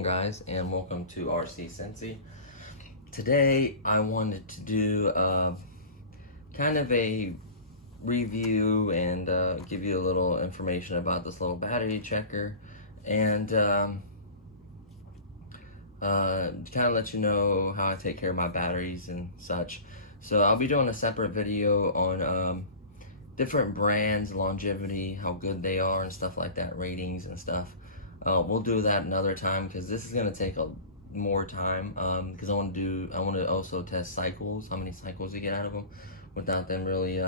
on, guys, and welcome to RC Cincy. Today I wanted to do kind of a review and give you a little information about this little battery checker, and kind of let you know how I take care of my batteries and such. So I'll be doing a separate video on different brands, longevity, how good they are and stuff like that, ratings and stuff. We'll do that another time because this is gonna take more time because I want to also test cycles, how many cycles you get out of them without them really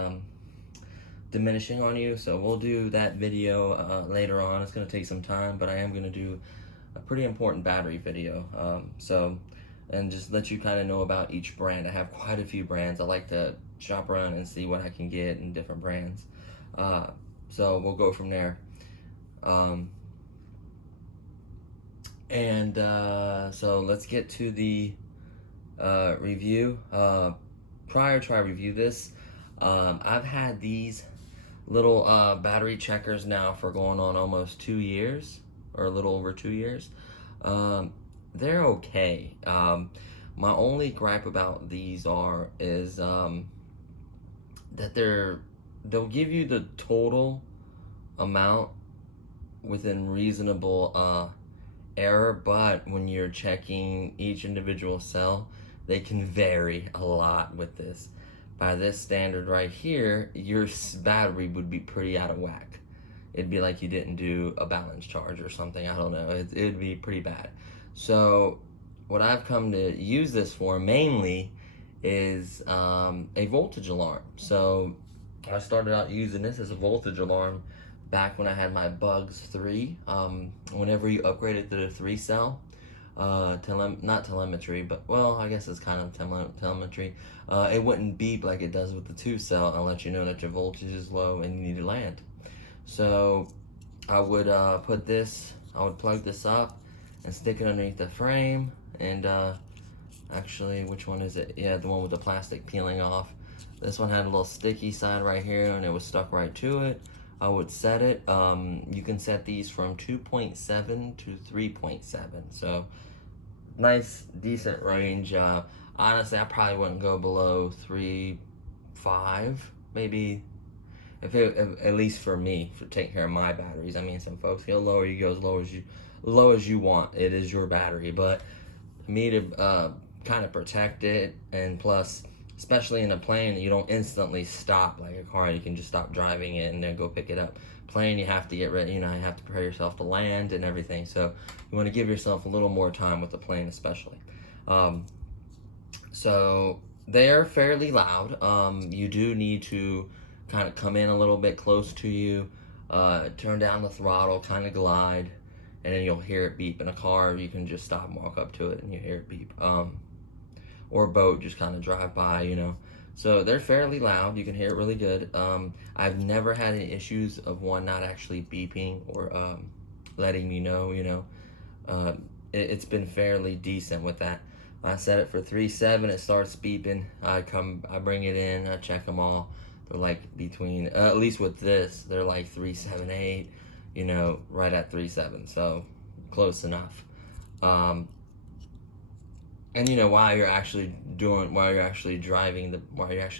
diminishing on you. So we'll do that video later on. It's gonna take some time, but I am gonna do a pretty important battery video. And just let you kind of know about each brand. I have quite a few brands. I like to shop around and see what I can get in different brands. So we'll go from there. So let's get to the review. Prior to I review this, I've had these little battery checkers now for going on almost 2 years, or a little over 2 years. They're okay. My only gripe about these is that they'll give you the total amount within reasonable error, but when you're checking each individual cell, they can vary a lot with this. By this standard right here, your battery would be pretty out of whack. It'd be like you didn't do a balance charge or something. I don't know. It'd be pretty bad. So what I've come to use this for mainly is a voltage alarm. So I started out using this as a voltage alarm back when I had my Bugs 3. Whenever you upgraded to the 3 cell, not telemetry, but well, I guess it's kind of telemetry. It wouldn't beep like it does with the 2 cell and let you know that your voltage is low and you need to land. So I would plug this up and stick it underneath the frame, and actually, which one is it? Yeah, the one with the plastic peeling off. This one had a little sticky side right here and it was stuck right to it. I would set it. You can set these from 2.7 to 3.7. So nice, decent range. Honestly, I probably wouldn't go below 3.5, maybe. At least for me, for taking care of my batteries. I mean, some folks go lower, you go as low as you want. It is your battery, but me to kind of protect it, and plus, especially in a plane, you don't instantly stop like a car. You can just stop driving it and then go pick it up. Plane, you have to get ready. You have to prepare yourself to land and everything. So you want to give yourself a little more time with the plane, especially. So they're fairly loud. You do need to kind of come in a little bit close to you, turn down the throttle, kind of glide, and then you'll hear it beep. In a car, you can just stop and walk up to it and you hear it beep. Or a boat, just kind of drive by, So they're fairly loud. You can hear it really good. I've never had any issues of one not actually beeping or letting me know, It's been fairly decent with that. I set it for 3.7, it starts beeping. I bring it in, I check them all. They're like between, at least with this, they're like 3.78, right at 3.7, so close enough. And while you're actually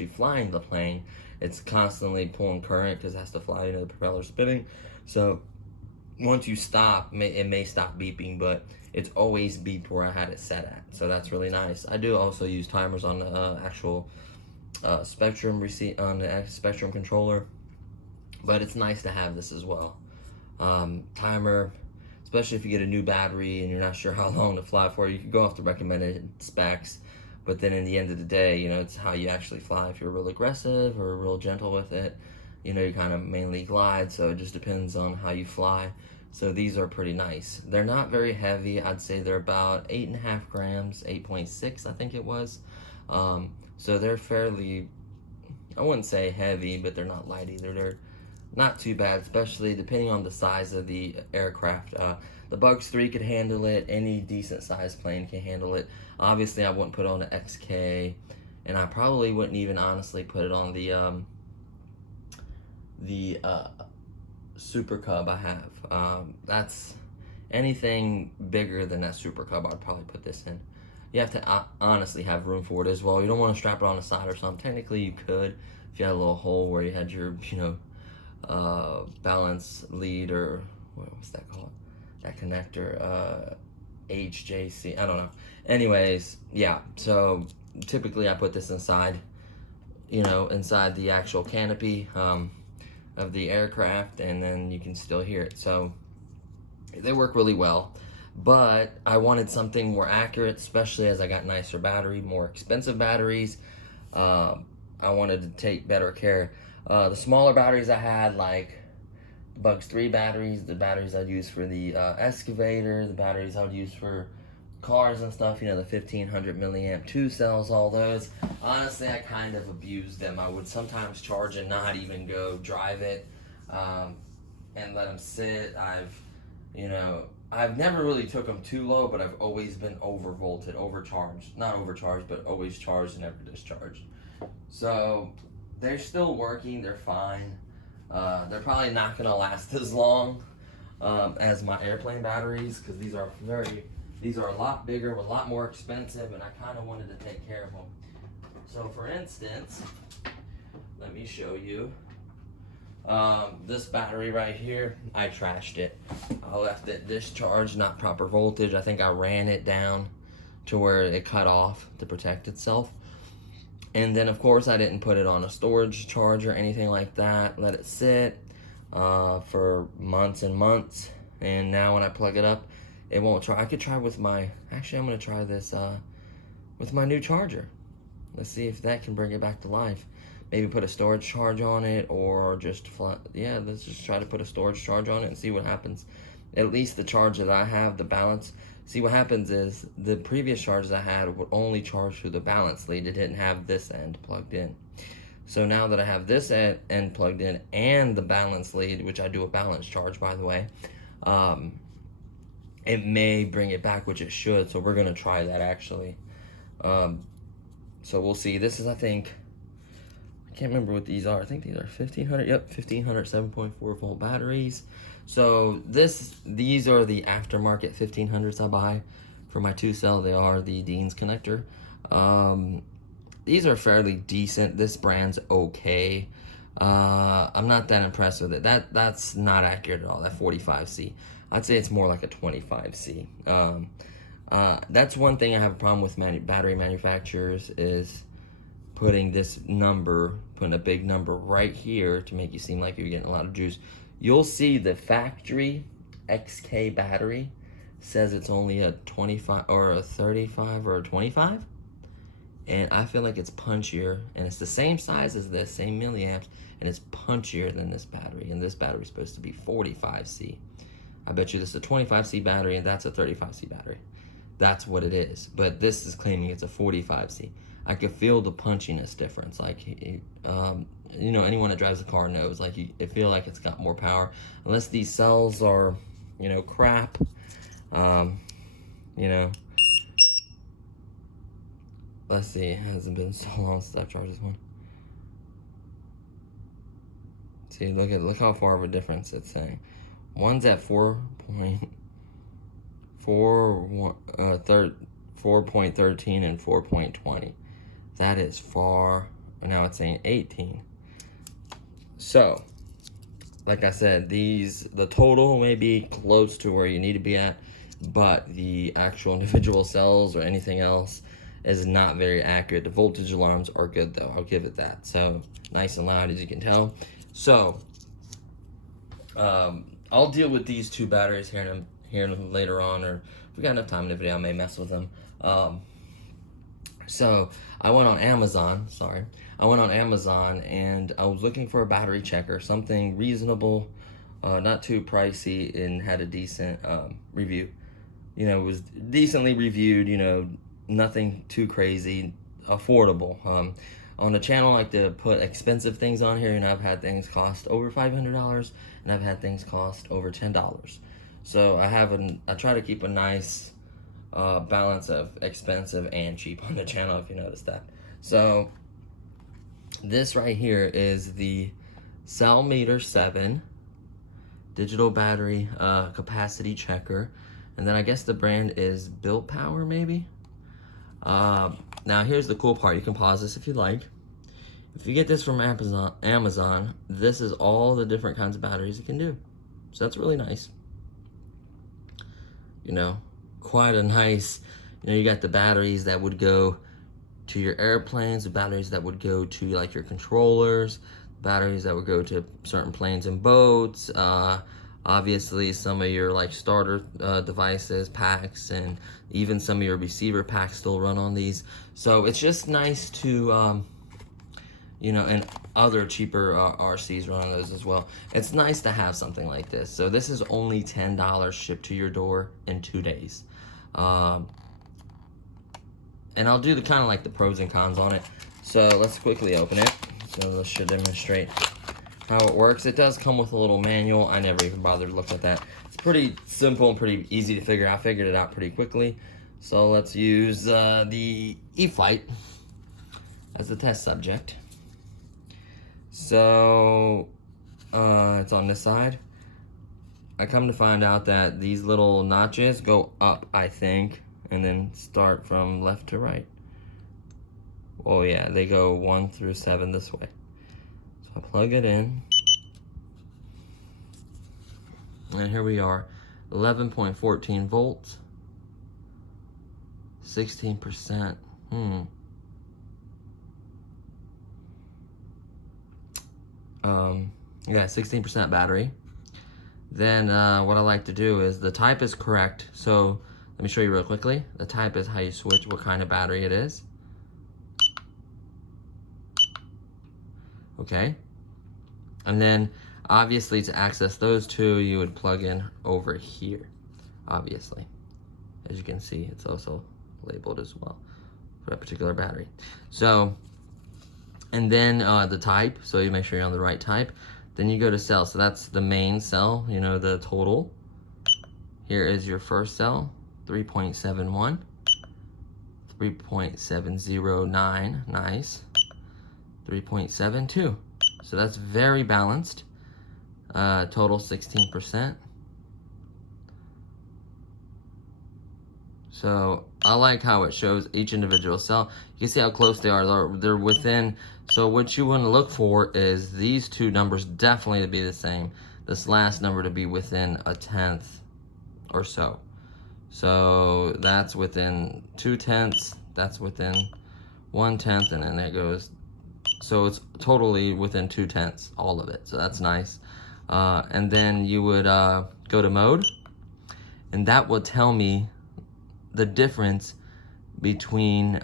flying the plane, it's constantly pulling current because it has to fly, the propeller spinning. So once you stop, it may stop beeping, but it's always beeped where I had it set at. So that's really nice. I do also use timers on the actual Spectrum controller, but it's nice to have this as well. Timer, especially if you get a new battery and you're not sure how long to fly for, you can go off the recommended specs, but then in the end of the day, it's how you actually fly. If you're real aggressive or real gentle with it, you kind of mainly glide, so it just depends on how you fly. So these are pretty nice. They're not very heavy. I'd say they're about 8.5 grams, 8.6 I think it was. So they're fairly, I wouldn't say heavy, but they're not light either. They're not too bad, especially depending on the size of the aircraft. The Bugs 3 could handle it. Any decent sized plane can handle it. Obviously, I wouldn't put it on the XK, and I probably wouldn't even honestly put it on the Super Cub I have. That's anything bigger than that Super Cub, I'd probably put this in. You have to honestly have room for it as well. You don't want to strap it on the side or something. Technically, you could if you had a little hole where you had your, balance lead, or what's that called? That connector, HJC. I don't know. Anyways, yeah. So typically, I put this inside, inside the actual canopy of the aircraft, and then you can still hear it. So they work really well. But I wanted something more accurate, especially as I got nicer battery, more expensive batteries. I wanted to take better care. The smaller batteries I had, like Bugs 3 batteries, the batteries I'd use for the excavator, the batteries I would use for cars and stuff, the 1500 milliamp 2 cells, all those. Honestly, I kind of abused them. I would sometimes charge and not even go drive it and let them sit. I've never really took them too low, but I've always been overcharged. Not overcharged, but always charged and never discharged. So they're still working, they're fine. They're probably not gonna last as long as my airplane batteries, because these are a lot bigger, a lot more expensive, and I kind of wanted to take care of them. So for instance, let me show you. This battery right here, I trashed it. I left it discharged, not proper voltage. I think I ran it down to where it cut off to protect itself. And then of course I didn't put it on a storage charge or anything like that. Let it sit for months and months. And now when I plug it up, it won't try. I could try with actually I'm gonna try this with my new charger. Let's see if that can bring it back to life. Maybe put a storage charge on it, or just let's just try to put a storage charge on it and see what happens. At least the charge that I have, the balance. See, what happens is the previous charges I had would only charge through the balance lead. It didn't have this end plugged in. So now that I have this end plugged in and the balance lead, which I do a balance charge, by the way, it may bring it back, which it should. So we're gonna try that actually. So we'll see. This is, I think, I can't remember what these are. I think these are 1500. Yep, 1500 7.4 volt batteries. So these are the aftermarket 1500s I buy for my 2-cell. They are the Dean's connector. These are fairly decent. This brand's okay. I'm not that impressed with it. That's not accurate at all. That 45C. I'd say it's more like a 25C. That's one thing I have a problem with battery manufacturers, is putting a big number right here to make you seem like you're getting a lot of juice. You'll see the factory XK battery says it's only a 25 or a 35 or a 25. And I feel like it's punchier, and it's the same size as this, same milliamps, and it's punchier than this battery. And this battery is supposed to be 45C. I bet you this is a 25C battery, and that's a 35C battery. That's what it is. But this is claiming it's a 45C. I could feel the punchiness difference. Like, anyone that drives a car knows, like, I feel like it's got more power. Unless these cells are, crap, let's see, it hasn't been so long since I've charged this one. See, look how far of a difference it's saying. One's at 4.13 and 4.20. That is far. Now it's saying 18. So, like I said, the total may be close to where you need to be at, but the actual individual cells or anything else is not very accurate. The voltage alarms are good though, I'll give it that. So, nice and loud, as you can tell. So, I'll deal with these two batteries here later on, or if we got enough time in the video, I may mess with them. So I went on Amazon, and I was looking for a battery checker, something reasonable, not too pricey, and had a decent review. It was decently reviewed, nothing too crazy, affordable. On the channel, I like to put expensive things on here, and I've had things cost over $500, and I've had things cost over $10. So I try to keep a nice balance of expensive and cheap on the channel, if you noticed that. So this right here is the Cell Meter 7 digital battery capacity checker. And then I guess the brand is Built Power, maybe? Now here's the cool part. You can pause this if you like. If you get this from Amazon, this is all the different kinds of batteries it can do. So that's really nice. You know, quite a nice, you got the batteries that would go to your airplanes, the batteries that would go to like your controllers, batteries that would go to certain planes and boats, obviously some of your like starter devices, packs, and even some of your receiver packs still run on these. So it's just nice to, and other cheaper RCs run on those as well. It's nice to have something like this. So this is only $10 shipped to your door in 2 days. And I'll do the kind of like the pros and cons on it. So let's quickly open it. So this should demonstrate how it works. It does come with a little manual. I never even bothered to look at that. It's pretty simple and pretty easy to figure out. I figured it out pretty quickly. So let's use the E-Flight as the test subject. So it's on this side. I come to find out that these little notches go up, I think, and then start from left to right. Oh yeah, they go 1 through 7 this way. So I plug it in. And here we are, 11.14 volts, 16%. Yeah, 16% battery. Then what I like to do is, the type is correct. So let me show you real quickly. The type is how you switch what kind of battery it is. Okay. And then obviously to access those two, you would plug in over here, obviously. As you can see, it's also labeled as well for that particular battery. So, and then the type, so you make sure you're on the right type. Then you go to cell, so that's the main cell, the total. Here is your first cell, 3.71, 3.709, nice, 3.72. So that's very balanced. Total 16%. So I like how it shows each individual cell. You can see how close they are. They're within. So what you want to look for is these two numbers definitely to be the same. This last number to be within 1/10 or so. So that's within 2/10. That's within 1/10, and then it goes. So it's totally within 2/10, all of it. So that's nice. And then you would go to mode, and that will tell me the difference between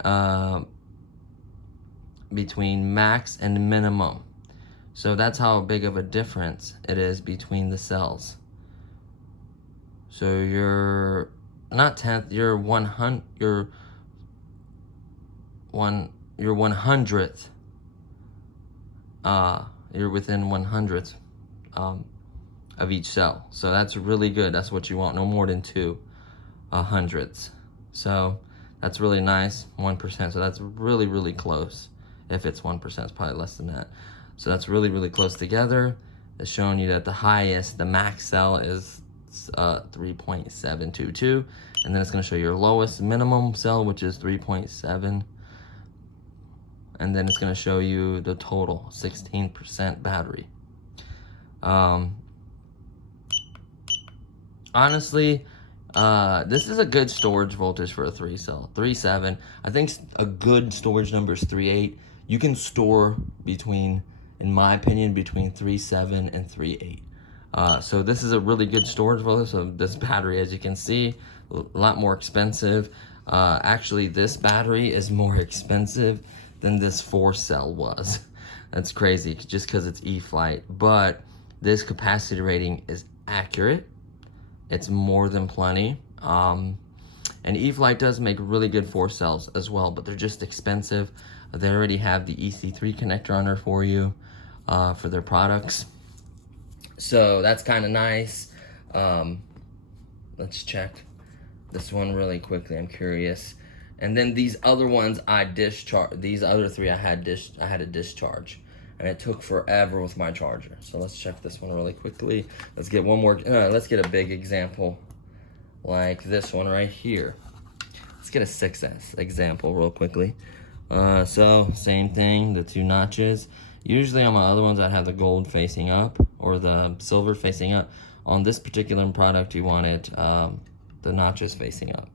max and minimum. So that's how big of a difference it is between the cells. So you're not 10th, you're 100th, you're 100th. You're within 100th of each cell. So that's really good. That's what you want. No more than 2 hundredths. So that's really nice. 1%. So that's really, really close. If it's 1%, it's probably less than that. So that's really, really close together. It's showing you that the highest, the max cell is 3.722, and then it's going to show your lowest minimum cell, which is 3.7, and then it's going to show you the total 16% battery. Honestly, this is a good storage voltage for a 3 cell. 3.7. I think a good storage number is 3.8. You can store between, in my opinion, between 3.7 and 3.8. So this is a really good storage voltage. So this battery, as you can see, a lot more expensive. Actually, this battery is more expensive than this 4 cell was. That's crazy, just because it's E-Flight. But this capacity rating is accurate. It's more than plenty. And E-Flight does make really good 4 cells as well, but they're just expensive. They already have the EC3 connector on there for you for their products. So that's kind of nice. Let's check this one really quickly. I'm curious. And then these other ones I discharged. These other 3 I had a discharge. and it took forever with my charger. So let's check this one really quickly. Let's get one more, let's get a big example like this one right here. Let's get a 6S example real quickly. So same thing, the 2 notches. Usually on my other ones I'd have the gold facing up or the silver facing up. On this particular product you want it the notches facing up.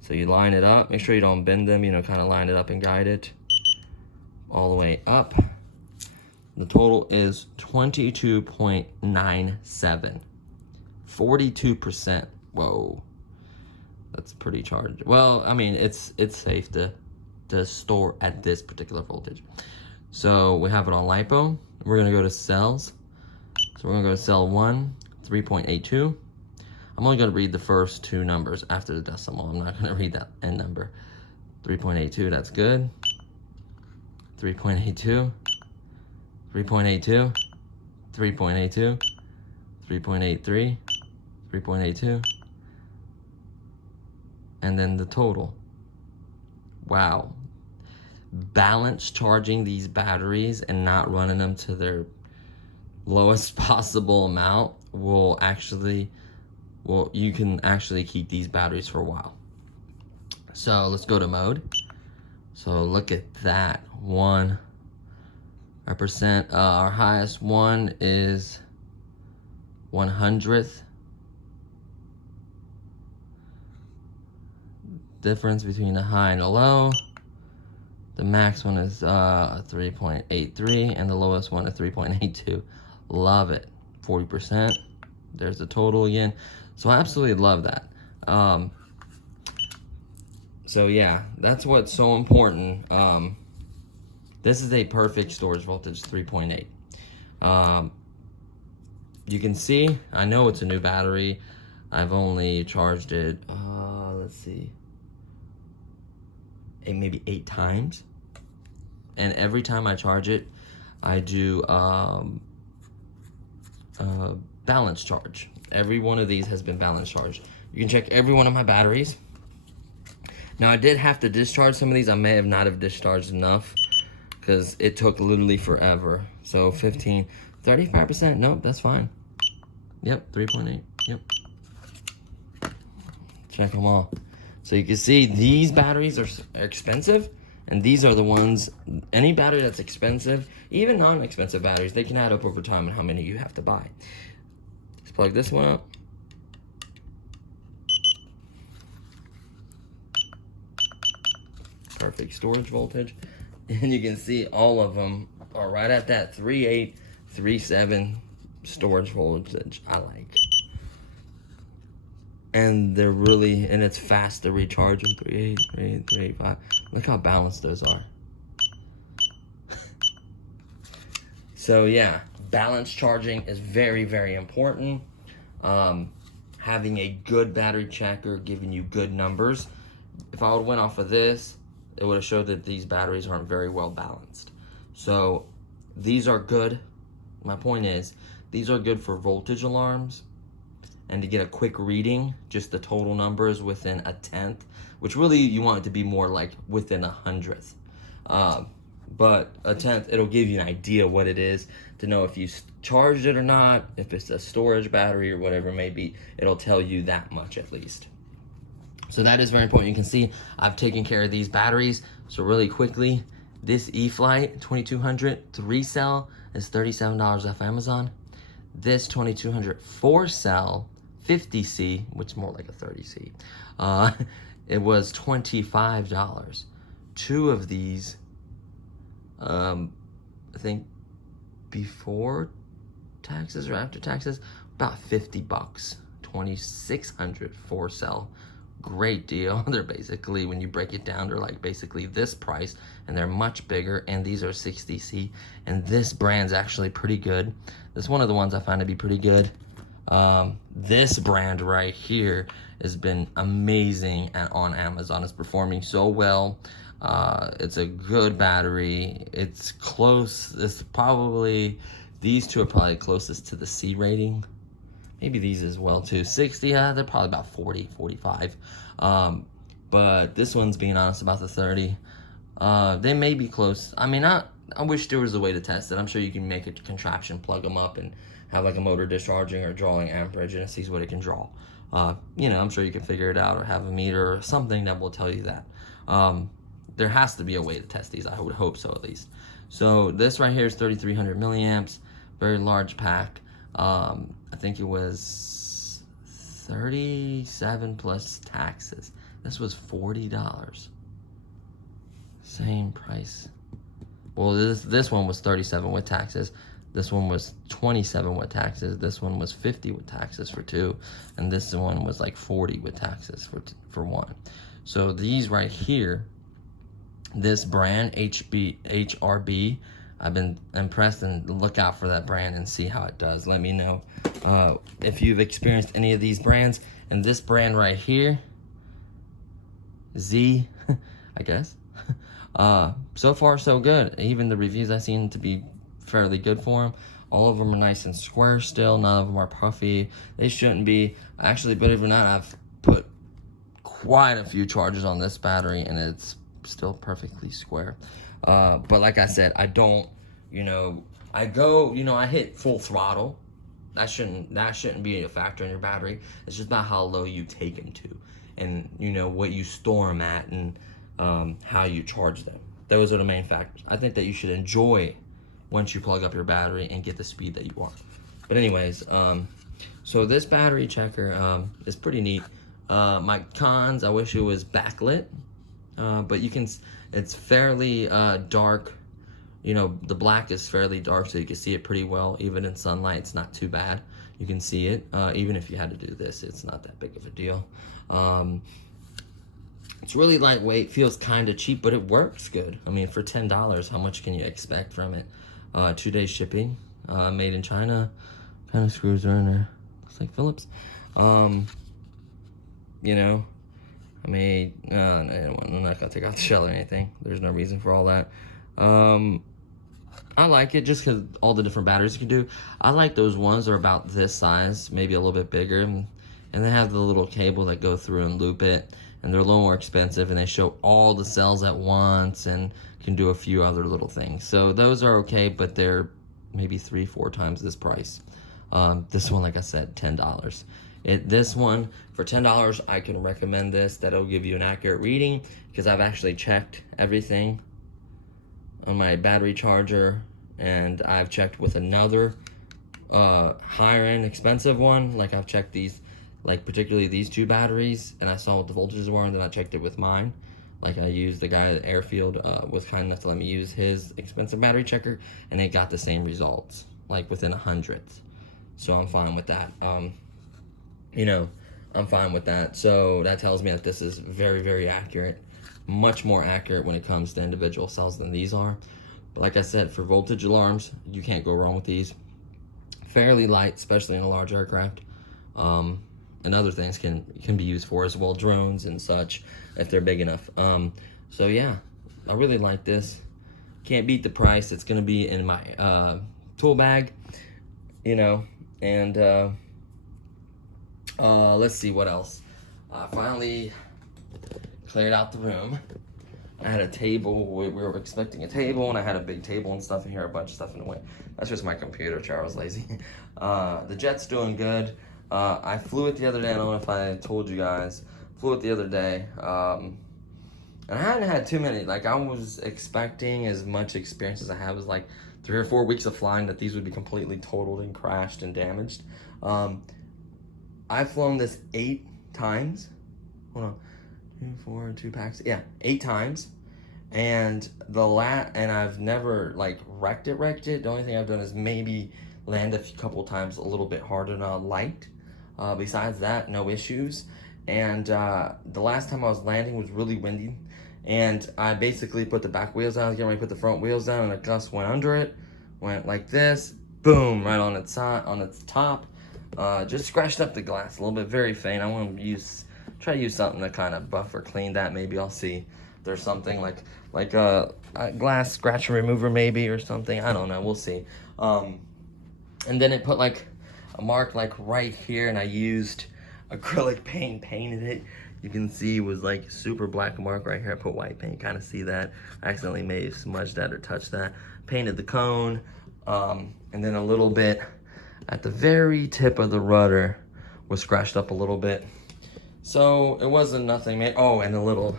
So you line it up, make sure you don't bend them, you know, kind of line it up and guide it all the way up. The total is 22.97. 42%. Whoa. That's pretty charged. Well, I mean, it's safe to store at this particular voltage. So we have it on LiPo. We're gonna go to cells. So we're gonna go to cell 1, 3.82. I'm only gonna read the first 2 numbers after the decimal. I'm not gonna read that end number. 3.82, that's good. 3.82, 3.82, 3.82, 3.83, 3.82, and then the total. Wow. Balance charging these batteries and not running them to their lowest possible amount will actually, well, you can actually keep these batteries for a while. So let's go to mode. So look at that, 1%. Our highest one is 100th. Difference between the high and the low. The max one is 3.83 and the lowest one is 3.82. Love it. 40%. There's the total again. So I absolutely love that. So yeah, that's what's so important. This is a perfect storage voltage, 3.8. You can see, I know it's a new battery. I've only charged it, let's see, maybe 8 times. And every time I charge it, I do balance charge. Every one of these has been balance charged. You can check every one of my batteries. Now I did have to discharge some of these. I may have not have discharged enough because it took literally forever. So 15, 35%, nope, that's fine. Yep, 3.8, yep. Check them all. So you can see these batteries are expensive, and these are the ones, any battery that's expensive, even non-expensive batteries, they can add up over time and how many you have to buy. Let's plug this one up. Perfect storage voltage. And you can see all of them are right at that 3.8, 3.7 storage voltage I like. And they're really, and it's fast to recharge them. 3.8, 3.8, 3.85. Look how balanced those are. So yeah, balance charging is very, very important. Having a good battery checker, giving you good numbers. If I would went off of this, it would have showed that these batteries aren't very well balanced. So these are good. My point is, these are good for voltage alarms and to get a quick reading, just the total numbers within a tenth, which really you want it to be more like within 100th. But a tenth, it'll give you an idea what it is to know if you charged it or not, if it's a storage battery or whatever it may be, it'll tell you that much at least. So that is very important. You can see I've taken care of these batteries. So really quickly, this E-Flight 2200 3-cell is $37 off Amazon. This 2200 4-cell 50C, which is more like a 30C, it was $25. 2 of these, I think before taxes or after taxes, about 50 bucks. 2600 4-cell. Great deal. They're basically, when you break it down, they're like basically this price, and they're much bigger, and these are 60C, and this brand's actually pretty good. This is one of the ones I find to be pretty good. This brand right here has been amazing on Amazon. It's performing so well. It's a good battery. It's close. It's probably, these 2 are probably closest to the C rating. Maybe these as well too. 60, they're probably about 40, 45. But this one's, being honest, about the 30. They may be close. I mean, not I wish there was a way to test it. I'm sure you can make a contraption, plug them up, and have like a motor discharging or drawing amperage, and it sees what it can draw. You know, I'm sure you can figure it out, or have a meter or something that will tell you that. There has to be a way to test these. I would hope so, at least. So this right here is 3,300 milliamps, very large pack. I think it was 37 plus taxes. This was $40. Same price. Well, this one was 37 with taxes. This one was 27 with taxes. This one was 50 with taxes for 2, and this one was like 40 with taxes for 1. So these right here, this brand HRB, I've been impressed, and look out for that brand and see how it does. Let me know if you've experienced any of these brands. And this brand right here, Z, I guess. So far so good. Even the reviews I've seen to be fairly good for them. All of them are nice and square still. None of them are puffy. They shouldn't be. Actually, believe it or not, I've put quite a few charges on this battery, and it's still perfectly square. But like I said, I don't, I hit full throttle. That shouldn't be a factor in your battery. It's just about how low you take them to, and what you store them at, and how you charge them. Those are the main factors. I think that you should enjoy once you plug up your battery and get the speed that you want. But anyways, so this battery checker is pretty neat. My cons, I wish it was backlit, but it's fairly dark. The black is fairly dark, so you can see it pretty well. Even in sunlight, it's not too bad. You can see it. Even if you had to do this, it's not that big of a deal. It's really lightweight, feels kind of cheap, but it works good. I mean, for $10, how much can you expect from it? 2-day shipping, made in China. Kind of screws are in there. Looks like Phillips. I'm not gonna take out the shell or anything. There's no reason for all that. I like it just because all the different batteries you can do. I like those ones that are about this size, maybe a little bit bigger, and they have the little cable that go through and loop it, and they're a little more expensive, and they show all the cells at once and can do a few other little things. So those are okay, but they're maybe 3-4 times this price. This one, like I said, $10. This one for $10, I can recommend this. That'll give you an accurate reading, because I've actually checked everything on my battery charger, and I've checked with another higher end expensive one. Like, I've checked these, like particularly these 2 batteries, and I saw what the voltages were, and then I checked it with mine. Like, I used the guy at Airfield was kind enough to let me use his expensive battery checker, and it got the same results, like within 100ths. So I'm fine with that. I'm fine with that. So that tells me that this is very, very accurate. Much more accurate when it comes to individual cells than these are. But like I said, for voltage alarms, you can't go wrong with these. Fairly light, especially in a large aircraft. And other things can be used for as well, drones and such, if they're big enough. So yeah, I really like this. Can't beat the price. It's gonna be in my tool bag, and let's see what else. Finally cleared out the room. I had a table. We were expecting a table, and I had a big table and stuff in here, a bunch of stuff in the way. That's just my computer chair. I was lazy. The jet's doing good. I flew it the other day. I don't know if I told you guys. Flew it the other day. And I hadn't had too many. Like, I was expecting as much experience as I have as like 3 or 4 weeks of flying, that these would be completely totaled and crashed and damaged. I've flown this 8 times. Hold on. 2, 4, 2 packs. Yeah, 8 times. And and I've never like wrecked it. The only thing I've done is maybe land a couple times a little bit harder than I liked. Besides that, no issues. And the last time I was landing was really windy, and I basically put the back wheels down, getting ready to put the front wheels down, and a gust went under it, went like this, boom, right on its top. Just scratched up the glass a little bit, very faint. I want to try to use something to kind of buff or clean that. Maybe I'll see. There's something like a glass scratch remover maybe, or something. I don't know. We'll see. And then it put like a mark like right here, and I used acrylic paint, painted it, you can see was like super black mark right here. I put white paint, kind of see that. I accidentally may have smudged that or touched that. Painted the cone, and then a little bit at the very tip of the rudder was scratched up a little bit. So it wasn't nothing. Oh, and a little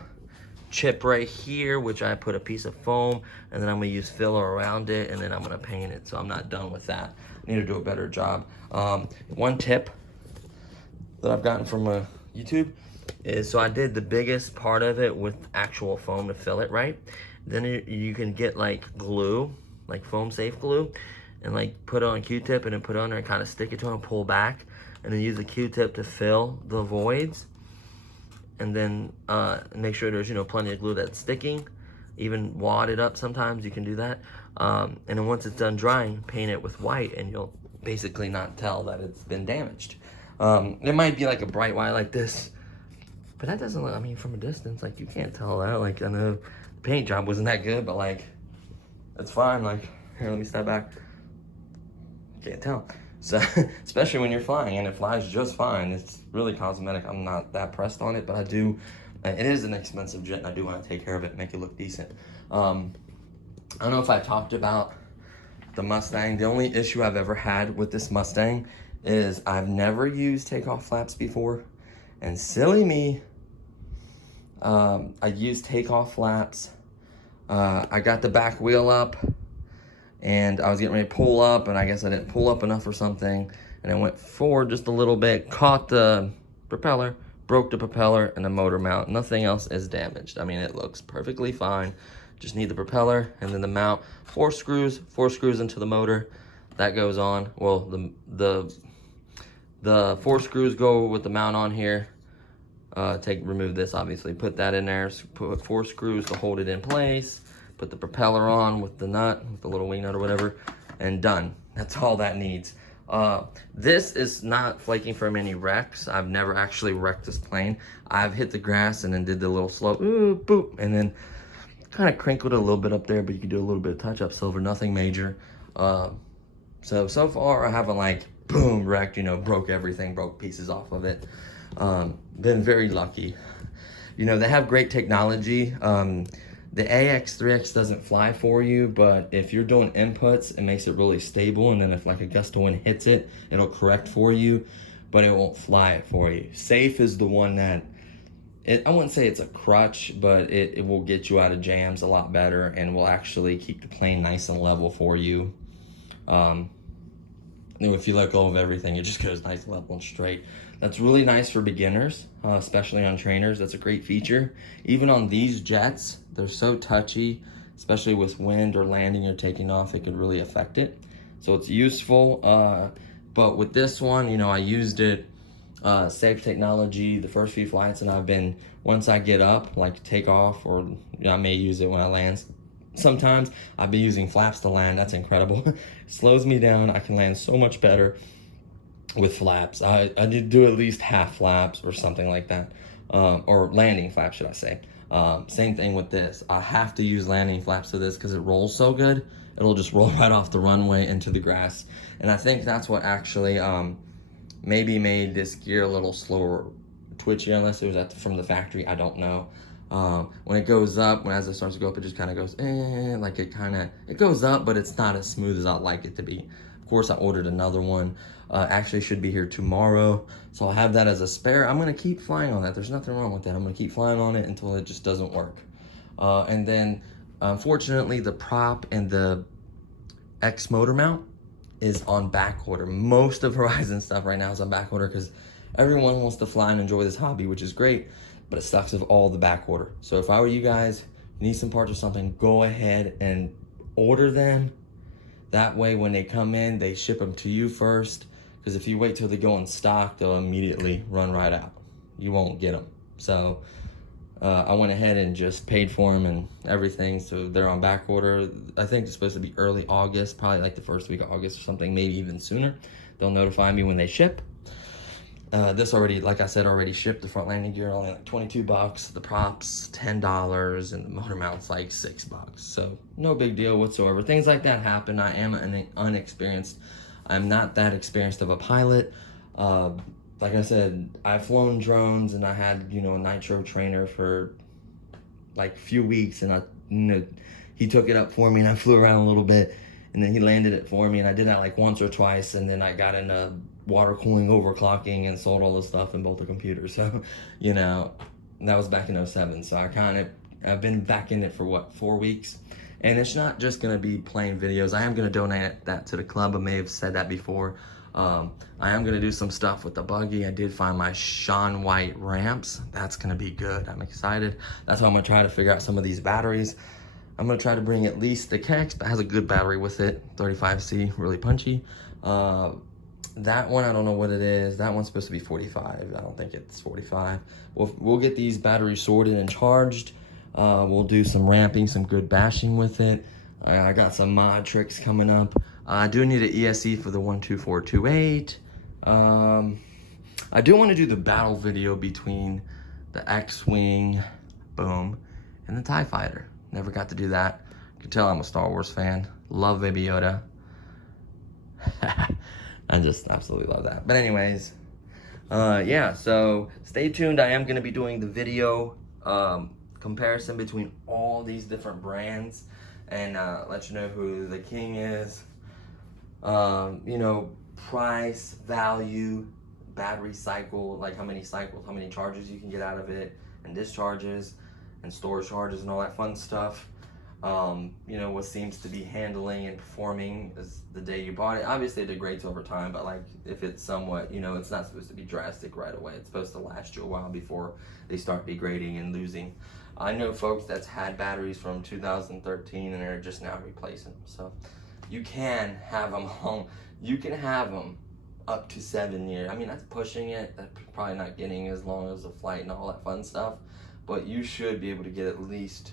chip right here, which I put a piece of foam, and then I'm gonna use filler around it, and then I'm gonna paint it. So I'm not done with that. I need to do a better job. One tip that I've gotten from YouTube is, so I did the biggest part of it with actual foam to fill it, right? Then you can get like glue, like foam safe glue, and like put it on a Q-tip and then put it on there and kind of stick it to it and pull back, and then use the Q-tip to fill the voids, and then make sure there's, you know, plenty of glue that's sticking. Even wad it up sometimes, you can do that. And then once it's done drying, paint it with white, and you'll basically not tell that it's been damaged. It might be like a bright white like this, but that doesn't look, I mean, from a distance, like, you can't tell that. Like, I know the paint job wasn't that good, but like, it's fine. Like, here, let me step back. Can't tell. So, especially when you're flying, and it flies just fine. It's really cosmetic. I'm not that pressed on it, but I do, it is an expensive jet, and I do want to take care of it and make it look decent. I don't know if I talked about the Mustang. The only issue I've ever had with this Mustang is I've never used takeoff flaps before. And silly me, I used takeoff flaps. I got the back wheel up, and I was getting ready to pull up, and I guess I didn't pull up enough or something, and I went forward just a little bit, caught the propeller, broke the propeller and the motor mount. Nothing else is damaged. I mean, it looks perfectly fine. Just need the propeller and then the mount. Four screws into the motor. That goes on. Well, the 4 screws go with the mount on here. Remove this, obviously. Put that in there. Put 4 screws to hold it in place. Put the propeller on with the nut, with the little wing nut or whatever, and done. That's all that needs. This is not flaking from any wrecks. I've never actually wrecked this plane. I've hit the grass and then did the little slow, ooh, boop, and then kind of crinkled it a little bit up there, but you can do a little bit of touch-up silver, nothing major. So far I haven't like, boom, wrecked, you know, broke everything, broke pieces off of it. Been very lucky. You know, they have great technology. The AX3X doesn't fly for you, but if you're doing inputs, it makes it really stable, and then if like a gust of wind hits it, it'll correct for you, but it won't fly it for you. Safe is the one that, I wouldn't say it's a crutch, but it will get you out of jams a lot better and will actually keep the plane nice and level for you. If you let go of everything, it just goes nice, level, and straight. That's really nice for beginners, especially on trainers. That's a great feature. Even on these jets, they're so touchy, especially with wind or landing or taking off, it could really affect it. So it's useful, but with this one, you know, I used it, safe technology, the first few flights, and I've been, once I get up, like take off, or you know, I may use it when I land. Sometimes I've been using flaps to land. That's incredible. Slows me down. I can land so much better with flaps. I did do at least half flaps or something like that, or landing flaps, should I say. Same thing with this. I have to use landing flaps for this because it rolls so good. It'll just roll right off the runway into the grass. And I think that's what actually maybe made this gear a little slower twitchy, unless it was from the factory. I don't know. When it goes up, as it starts to go up, it just kind of goes, like it goes up, but it's not as smooth as I'd like it to be. Of course, I ordered another one. Actually should be here tomorrow, so I'll have that as a spare. I'm gonna keep flying on that. There's nothing wrong with that. I'm gonna keep flying on it until it just doesn't work. And then, unfortunately, the prop and the X motor mount is on back order. Most of Horizon stuff right now is on back order because everyone wants to fly and enjoy this hobby, which is great, but it sucks with all the back order. So if I were you guys, need some parts or something, go ahead and order them. That way when they come in, they ship them to you first, because if you wait till they go in stock, they'll immediately run right out. You won't get them. So I went ahead and just paid for them and everything, so they're on back order. I think it's supposed to be early August, probably like the first week of August or something, maybe even sooner. They'll notify me when they ship. This already, like I said, already shipped. The front landing gear only like $22, the props $10, and the motor mount's like $6. So no big deal whatsoever. Things like that happen. I am unexperienced. I'm not that experienced of a pilot. like I said, I've flown drones and I had, you know, a nitro trainer for like a few weeks, and he took it up for me and I flew around a little bit, and then he landed it for me, and I did that like once or twice, and then I got into water cooling overclocking and sold all the stuff in both the computers. So, you know, that was back in 07. So I've been back in it for what, 4 weeks. And it's not just gonna be plain videos. I am gonna donate that to the club. I may have said that before. I am gonna do some stuff with the buggy. I did find my Shaun White ramps. That's gonna be good. I'm excited. That's why I'm gonna try to figure out some of these batteries. I'm gonna try to bring at least the Kex, but has a good battery with it. 35C, really punchy. That one, I don't know what it is. That one's supposed to be 45. I don't think it's 45. We'll get these batteries sorted and charged. We'll do some ramping, some good bashing with it. I got some mod tricks coming up. I do need an ESC for the 12428. I do want to do the battle video between the X-Wing, boom, and the TIE Fighter. Never got to do that. You can tell I'm a Star Wars fan. Love Baby Yoda. I just absolutely love that. But anyways, yeah, so stay tuned. I am going to be doing the video comparison between all these different brands, and let you know who the king is. You know, price, value, battery cycle, like how many cycles, how many charges you can get out of it, and discharges, and storage charges, and all that fun stuff. You know, what seems to be handling and performing is the day you bought it. Obviously it degrades over time, but like if it's somewhat, you know, it's not supposed to be drastic right away. It's supposed to last you a while before they start degrading and losing. I know folks that's had batteries from 2013 and they're just now replacing them. So you can have them home. You can have them up to 7 years. I mean, that's pushing it. That's probably not getting as long as a flight and all that fun stuff, but you should be able to get at least,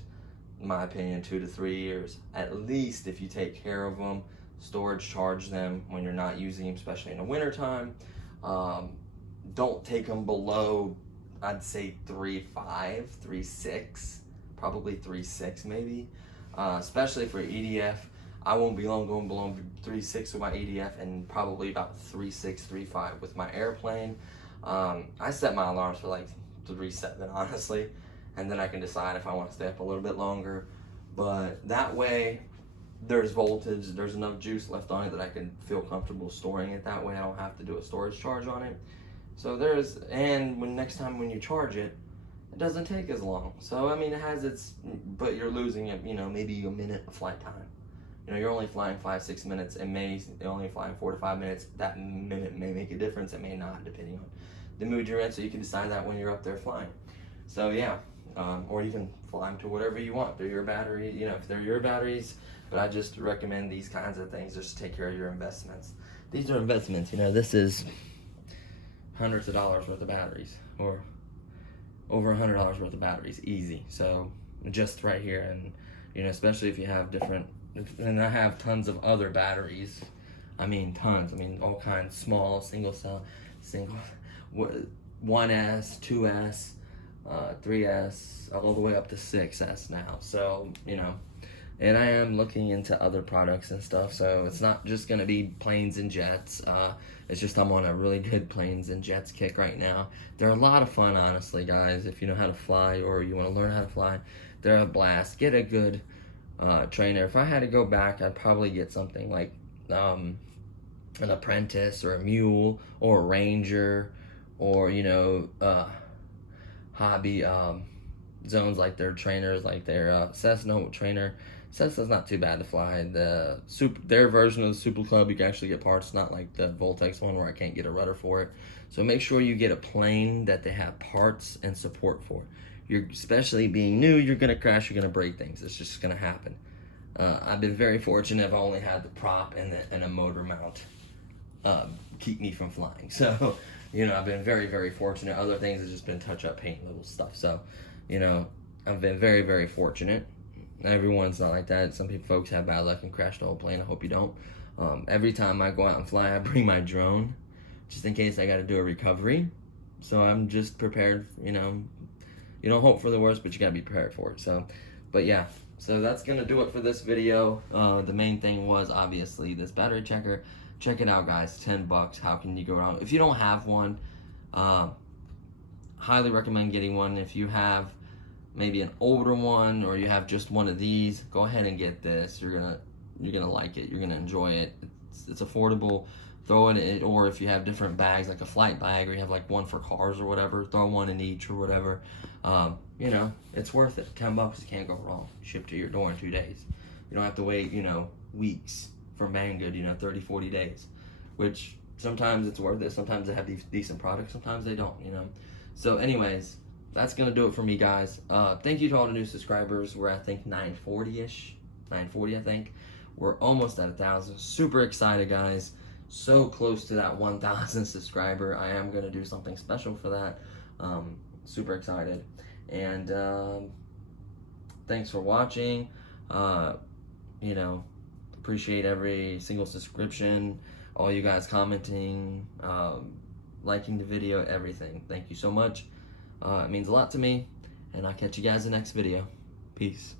in my opinion, 2 to 3 years. At least if you take care of them, storage charge them when you're not using them, especially in the winter time. Don't take them below, I'd say 3.5, 3.6, probably 3.6 maybe, especially for EDF. I won't be long going below 3.6 with my EDF, and probably about 3.6, 3.5 with my airplane. I set my alarms for like 3.7, honestly, and then I can decide if I want to stay up a little bit longer. But that way, there's voltage, there's enough juice left on it that I can feel comfortable storing it that way. I don't have to do a storage charge on it. So and next time when you charge it, it doesn't take as long. So I mean, it has its, but you're losing it, you know, maybe a minute of flight time. You know, you're only flying 5-6 minutes. You're only flying 4 to 5 minutes. That minute may make a difference. It may not, depending on the mood you're in. So you can decide that when you're up there flying. So yeah, or you can fly them to whatever you want. They're your battery, you know, if they're your batteries. But I just recommend these kinds of things just to take care of your investments. These are investments. You know, this is hundreds of dollars worth of batteries, or over $100 worth of batteries, easy. So just right here, and you know, especially if you have different, and I have tons of other batteries. I mean, tons. I mean, all kinds, small, single cell, 1S, 2S, 3S, all the way up to 6S now. So, you know, and I am looking into other products and stuff, so it's not just gonna be planes and jets. It's just I'm on a really good planes and jets kick right now. They're a lot of fun, honestly, guys. If you know how to fly or you want to learn how to fly, they're a blast. Get a good trainer. If I had to go back, I'd probably get something like an apprentice or a mule or a ranger, or you know, hobby zones, like their trainers, like their Cessna trainer. Cessna's not too bad to fly. Their version of the Super Club, you can actually get parts, not like the Voltex one where I can't get a rudder for it. So make sure you get a plane that they have parts and support for. Especially being new, you're gonna crash, you're gonna break things. It's just gonna happen. I've been very fortunate. I've only had the prop and a motor mount keep me from flying. So, you know, I've been very, very fortunate. Other things have just been touch-up paint little stuff. So, you know, I've been very, very fortunate. Everyone's not like that. Some folks have bad luck and crash the whole plane. I hope you don't. Every time I go out and fly, I bring my drone, just in case I got to do a recovery. So I'm just prepared. You know, hope for the worst, but you got to be prepared for it. So, but yeah. So that's gonna do it for this video. The main thing was obviously this battery checker. Check it out, guys. $10. How can you go wrong? If you don't have one, Highly recommend getting one. If you have maybe an older one or you have just one of these, go ahead and get this. You're gonna like it. You're gonna enjoy it. It's affordable. Throw it in, or if you have different bags, like a flight bag, or you have like one for cars or whatever, throw one in each or whatever. You know, it's worth it. $10, you can't go wrong. Shipped to your door in 2 days. You don't have to wait, you know, weeks for Banggood, you know, 30, 40 days, which sometimes it's worth it. Sometimes they have these decent products, sometimes they don't, you know. So anyways, that's gonna do it for me, guys. Thank you to all the new subscribers. We're at, I think, 940-ish, 940, I think. We're almost at 1,000. Super excited, guys. So close to that 1,000 subscriber. I am gonna do something special for that. Super excited. And thanks for watching. You know, appreciate every single subscription, all you guys commenting, liking the video, everything. Thank you so much. It means a lot to me, and I'll catch you guys in the next video. Peace.